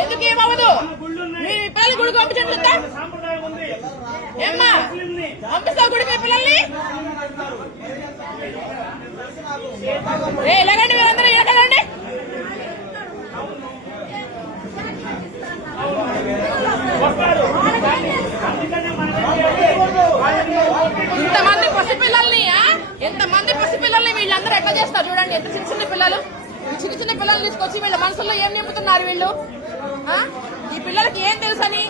ఎందుకు ఏమవ్వదు? మీ పిల్లల్ని గుడికి పంపించట్లుందా? ఏమ్మా పంపిస్తావు గుడికి మీ పిల్లల్ని? ఎలాగండి మీరందరూ ఎలాగండి? ఇంతమంది పసిపిల్లల్ని వీళ్ళందరూ ఎట్లా చేస్తారు చూడండి. ఎంత చిన్న చిన్న పిల్లలు, చిన్న చిన్న పిల్లలు తీసుకొచ్చి వీళ్ళ మనసులో ఏం నింపుతున్నారు వీళ్ళు? ఈ పిల్లలకి ఏం తెలుసని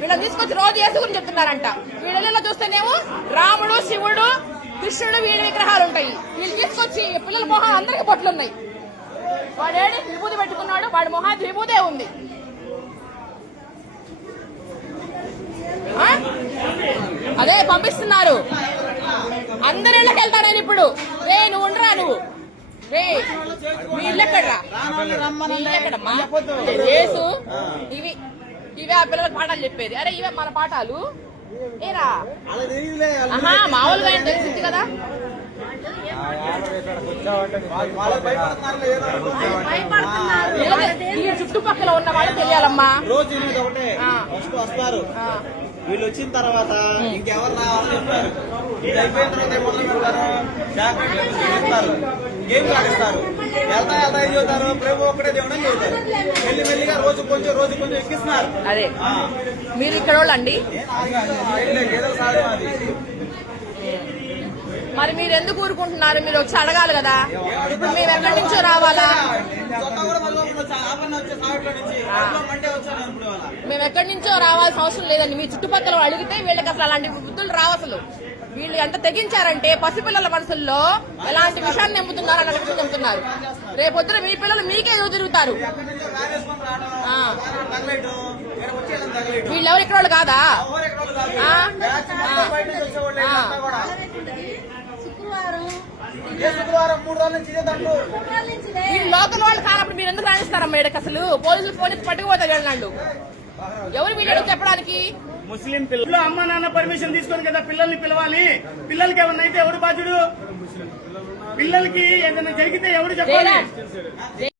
వీళ్ళని తీసుకొచ్చి రోజు వేసుకుని చెప్తున్నారంట. వీళ్ళలో చూస్తేనేమో రాముడు, శివుడు, కృష్ణుడు వీళ్ళ విగ్రహాలు ఉంటాయి. వీళ్ళు తీసుకొచ్చి పిల్లల మొహాలు అందరికి బొట్లున్నాయి. వాడేడి విభూతి పెట్టుకున్నాడు, వాడి మొహానికి విభూతే ఉంది. అదే పంపిస్తున్నారు. అందరి ఇళ్ళకి వెళ్తానని ఇప్పుడు. రే నువ్వు ఉండరా, నువ్వు రే మీ ఇల్లు ఎక్కడరా? ఎక్కడమ్మా యేసు? ఇవే ఆ పిల్లలకు పాఠాలు చెప్పేది. అరే ఇవే మన పాఠాలు ఏరా? మామూలుగా తెలిసింది కదా. చుట్టుపక్కల ఉన్న వాళ్ళు తెలియాలమ్మా. రోజు వస్తారు, వీళ్ళు వచ్చిన తర్వాత ఇంకెవరు రావాలని చెప్తారు. ఇది అయిపోయిన తర్వాత మొదలు పెడతారు, చాక్లెట్లు గేమ్ ఆడిస్తారు. వెళ్తా ఏం చదువుతారు? ప్రేమ ఒక్కడే దేవుడు అని చదువుతారు. మెల్లిమెల్లిగా రోజు కొంచెం ఎక్కిస్తున్నారు. అదే మీరు ఇక్కడ వాళ్ళండి. మరి మీరు ఎందుకు ఊరుకుంటున్నారు? మీరు వచ్చి అడగాలి కదా. ఇప్పుడు మేము ఎక్కడి నుంచో రావాలా? మేము ఎక్కడి నుంచో రావాల్సిన అవసరం లేదండి. మీ చుట్టుపక్కల అడిగితే వీళ్ళకి అసలు అలాంటి బుద్ధులు రావు. అసలు వీళ్ళు ఎంత తెగించారంటే పసిపిల్లల మనసుల్లో ఎలాంటి విషయాన్ని నింపుతున్నారు అన్న విషయం చెబుతున్నారు. రేపొద్దున మీ పిల్లలు మీకే ఎదురు తిరుగుతారు. వీళ్ళెవరు ఇక్కడ వాళ్ళు కాదా? వీళ్ళు లోకల్ వాళ్ళు కానప్పుడు మీరు ఎందుకు రాణిస్తారమ్మా? ఇక్కడికి అసలు పోలీసులు పట్టుకుపోతారు వెళ్ళండు. ఎవరు వీళ్ళు చెప్పడానికి? ముస్లిం పిల్లలు అమ్మ నాన్న పర్మిషన్ తీసుకొని కదా పిల్లల్ని పిలవాలి. పిల్లలకి ఏమన్నా అయితే ఎవరు బాధ్యుడు? పిల్లలకి ఏదైనా జరిగితే ఎవరు చెప్పాలి?